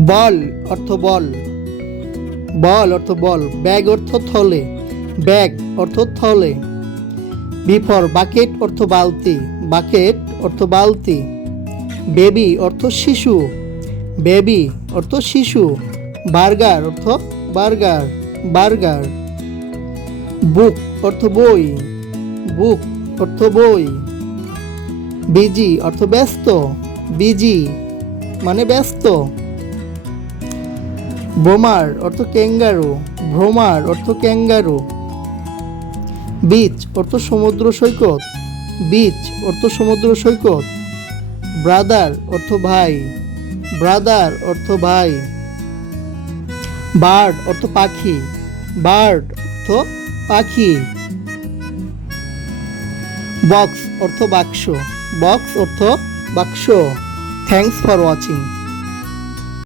বল অর্থ বল। বল অর্থ বল, ব্যাগ অর্থ থলে, ব্যাগ অর্থ থলে। বিফর, বাকেট অর্থ বালতি, বাকেট অর্থ বালতি। বেবি অর্থ শিশু, বেবি অর্থ শিশু। বার্গার অর্থ বার্গার বার্গার। বুক অর্থ বই, বুক অর্থ বই। বিজি অর্থ ব্যস্ত, বিজি মানে ব্যস্ত। ভ্রমার অর্থ ক্যাঙ্গারু, ভ্রমার অর্থ ক্যাঙ্গারু। বিচ অর্থ সমুদ্র সৈকত, বিচ অর্থ সমুদ্র সৈকত। ব্রাদার অর্থ ভাই, ব্রাদার অর্থ ভাই। বার্ড অর্থ পাখি, বার্ড অর্থ পাখি। বক্স অর্থ বাক্স, বক্স অর্থ বাক্স। Thanks for watching.